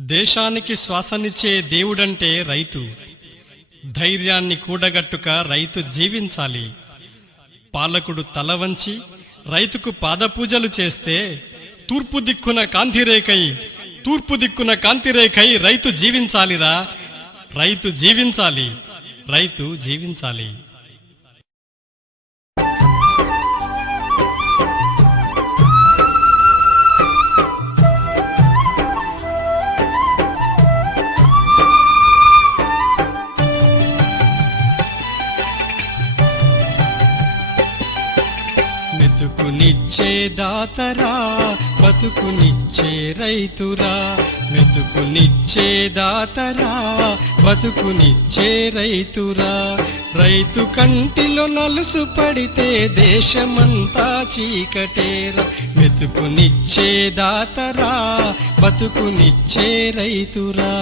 దేశానికి శ్వాసనిచ్చే దేవుడంటే రైతు. ధైర్యాన్ని కూడగట్టుక రైతు జీవించాలి. పాలకుడు తల వంచి రైతుకు పాదపూజలు చేస్తే తూర్పు దిక్కున కాంతిరేఖై తూర్పు దిక్కున కాంతిరేఖై రైతు జీవించాలిరా. రైతు జీవించాలి. రైతు జీవించాలి. నిచ్చే దాతరా బతుకునిచ్చే రైతురా. మెతుకునిచ్చే దాతరా బతుకునిచ్చే రైతురా. రైతు కంటిలో నలుసు పడితే దేశమంతా చీకటేరా. మెతుకునిచ్చే దాతరా బతుకునిచ్చే రైతురా.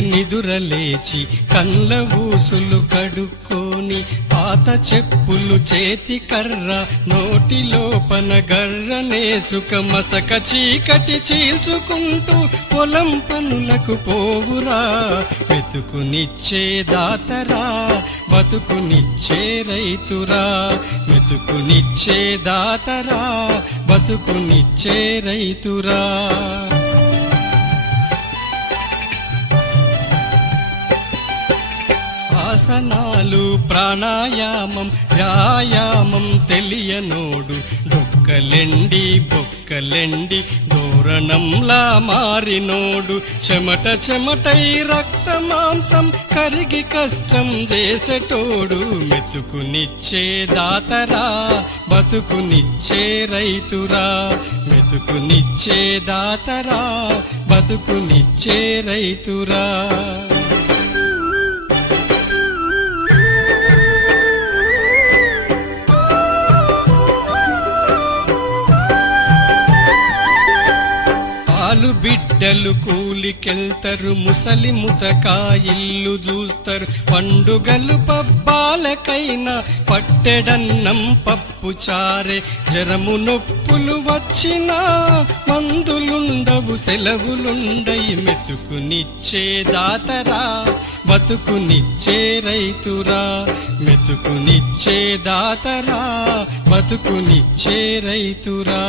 నిదురలేచి కళ్ళ ఊసులు కడుక్కొని పాత చెప్పులు చేతి కర్ర నోటి లోపన గర్ర మసక చీకటి చీల్చుకుంటూ పొలం పనులకు పోవురా. వెతుకునిచ్చే దాతరా బతుకునిచ్చే రైతురా. మెతుకునిచ్చే దాతరా బతుకునిచ్చే రైతురా. ఆసనాలు ప్రాణాయామం వ్యాయామం తెలియనోడు డొక్కలెండి బొక్కలెండి దూరణంలా మారినోడు. చెమట చెమటై రక్త మాంసం కరిగి కష్టం చేసేటోడు. మెతుకునిచ్చే దాతరా బతుకునిచ్చే రైతురా. మెతుకునిచ్చే దాతరా బతుకునిచ్చే రైతురా. పాలు బిడ్డలు కూలికెళ్తారు ముసలి ముతకాయిల్లు చూస్తారు పండుగలు పబ్బాలకైనా పట్టెడన్నం పప్పు చారే. జరము నొప్పులు వచ్చినా మందులుండవు సెలవులుండయి మెతుకునిచ్చే దాతరా బతుకునిచ్చే రైతురా. మెతుకునిచ్చే దాతరా బతుకునిచ్చే రైతురా.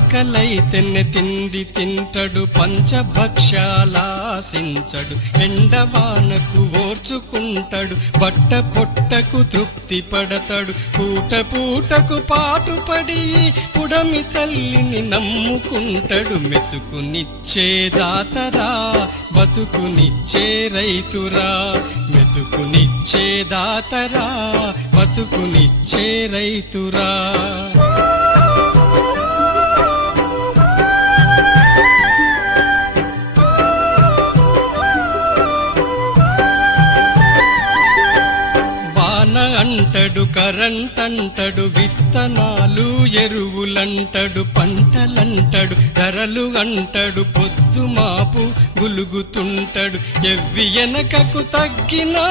ఆకలైతెన్నె తిండి తింటడు పంచభక్ష్యాలాసించడు ఎండవానకు ఓర్చుకుంటాడు బట్ట పొట్టకు తృప్తి పడతాడు పూట పూటకు పాటుపడి పుడమి తల్లిని నమ్ముకుంటాడు మెతుకునిచ్చే దాతరా బతుకునిచ్చే రైతురా మెతుకునిచ్చే దాతరా బతుకునిచ్చే రైతురా. అంటడు కరెంట్ విత్తనాలు ఎరువులంటడు పంటలంటడు ధరలు అంటడు పొద్దు మాపు గులుగుతుంటడు ఎవ్వి వెనకకు తగ్గినా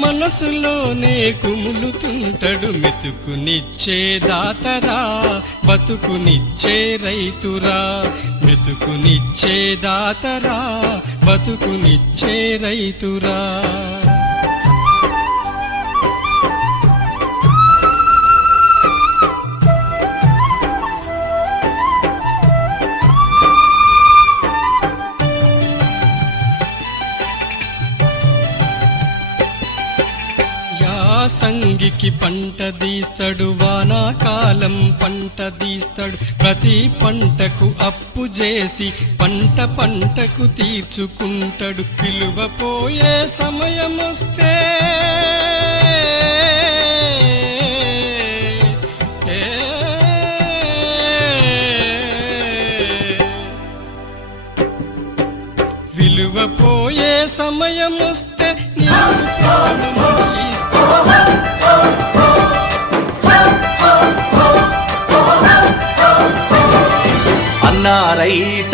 మనసులోనే కుములుతుంటడు మెతుకునిచ్చే దాతరా బతుకునిచ్చే రైతురా. మెతుకునిచ్చే దాతరా బతుకునిచ్చే రైతురా. యాసంగికి పంట దీస్తాడు వానాకాలం పంట దీస్తాడు ప్రతి పంటకు అప్పు చేసి పంట పంటకు తీర్చుకుంటాడు. పిలువపోయే సమయం వస్తే విలువ పోయే సమయం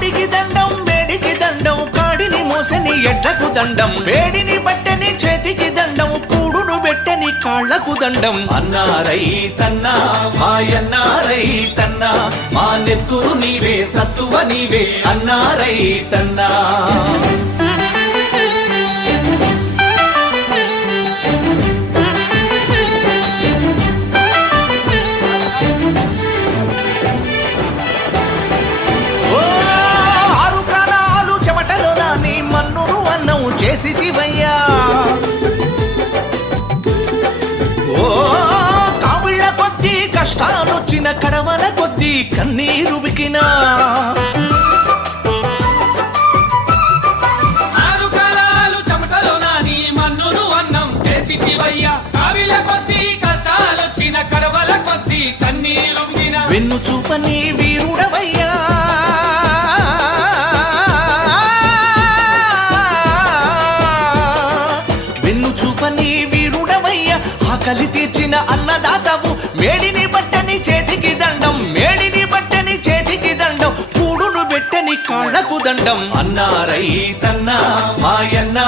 కోడికి దండం వేడికి దండం కాడిని మోసని ఎడ్లకు దండం వేడిని బట్టని చేతికి దండం కూడును పెట్టని కాళ్ళకు దండం. అన్నారై తన్నా మాయన్నారై తన్నా మా నెత్తురు నీవే సత్తువ నీవే అన్నారై తన్నా. కన్నీరు వెన్ను చూపని వీరుడవయ్యా. వెన్ను చూపని వీరుడవయ్యా. ఆకలి తీర్చిన అన్నదాతవు మేడిని కాళ్ళకు దండం తన్నా రైతన్నా మాయన్నా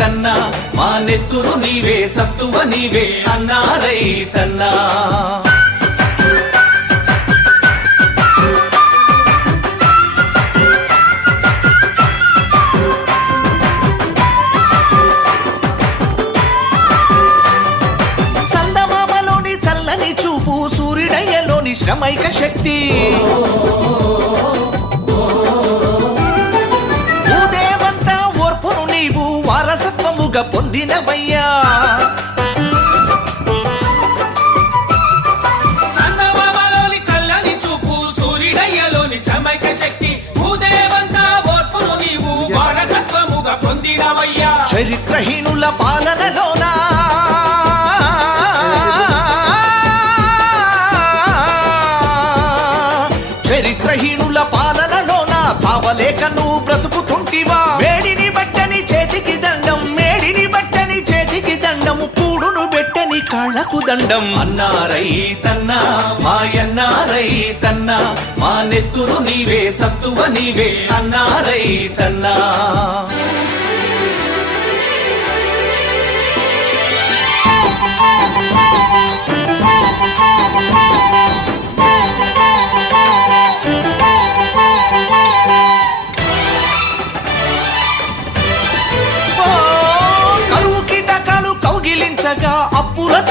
తన్నా మా నెత్తురు నీవే సత్తువ నీవే అన్నారై తన్నా. చందమామలోని చల్లని చూపు సూర్యుడయ్యలోని శ్రమైక శక్తి. వారసత్వముగా పొందినవయ్యా. చరిత్రహీనుల పాలనలోనా? కాళ్ళకు దండం అన్నారై తన్న మా మాయన్నా తన్న మా నెత్తురు నీవే సత్తువ నీవే అన్నా Thank you.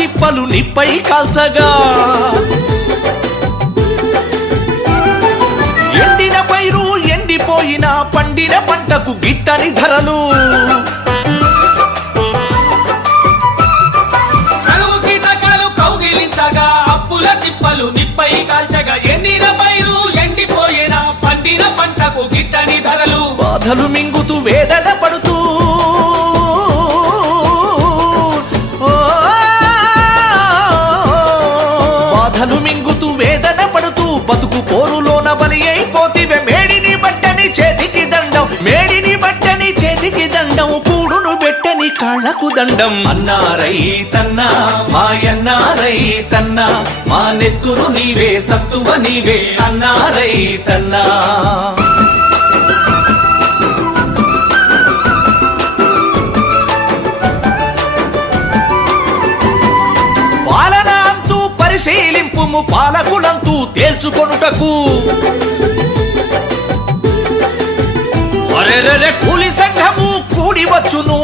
తిప్పలు నిప్పై కాల్చగా. ఎండిన పైరు ఎండిపోయిన పండిన పంటకు గిట్టని ధరలు. కరువు కీటకాలు కౌగిలించగా అప్పుల తిప్పలు నిప్పై కాల్చగా ఎండిన పైరు ఎండిపోయిన పండిన పంటకు గిట్టని ధరలు. బాధలు మింగుతూ వేదన బతుకు పోరులోన బలి అయిపోతివే. మేడిని బట్టని చేతికి దండం. మేడిని బట్టని చేతికి దండం. కూడును పెట్టని కాళ్ళకు దండం. అన్నారై రైతన్నా మాయన్నారై తన్నా మా నెత్తురు నీవే సత్తువ నీవే. అన్నారై తన్నా. పాలన అంతూ పరిశీలింపుము పాలకుల తేల్చుకొనుటకు అరెరెరె కూలి సంఘము కూడి వచ్చును.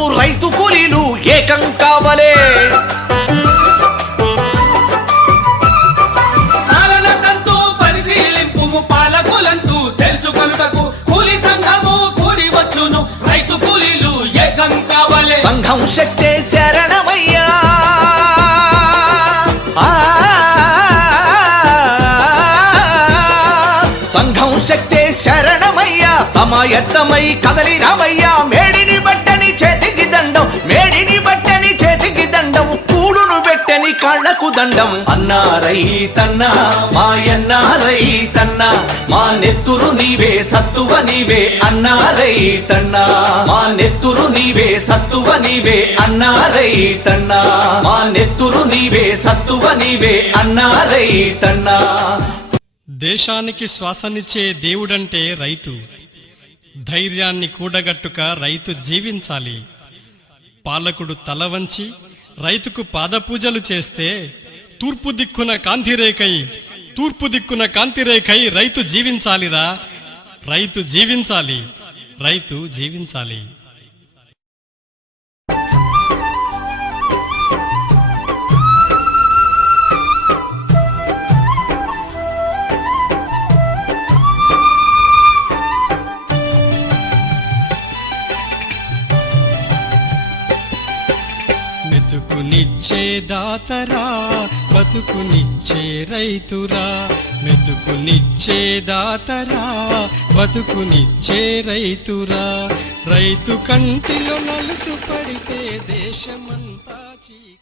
సంఘం శక్తే శరణమయ్యా సమయత్తమై కదలి రామయ్యా. మేడిని బట్టని చేతికి దండం మేడిని బట్టని చేతికి దండం కూడును పెట్టని కాళ్ళకు దండం. అన్నారై తన్నా మాయన్నారై తన్నా మా నెత్తురు నీవే సత్తువ నీవే అన్నారై తన్నా మా నెత్తురు నీవే సత్తువ నీవే అన్నారై తన్నా మా నెత్తురు నీవే సత్తువ నీవే అన్నారై తన్నా దేశానికి శ్వాసనిచ్చే దేవుడంటే రైతు. ధైర్యాన్ని కూడగట్టుక రైతు జీవించాలి. పాలకుడు తల వంచి రైతుకు పాదపూజలు చేస్తే తూర్పు దిక్కున కాంతిరేఖై తూర్పు దిక్కున కాంతిరేఖై రైతు జీవించాలిరా. రైతు జీవించాలి. రైతు జీవించాలి. నిచ్చే దాతరా బతుకునిచ్చే రైతురా. మెతుకునిచ్చే దాతరా బతుకునిచ్చే రైతురా. రైతు కంటిలో నలుసు పడితే దేశమంతా చీ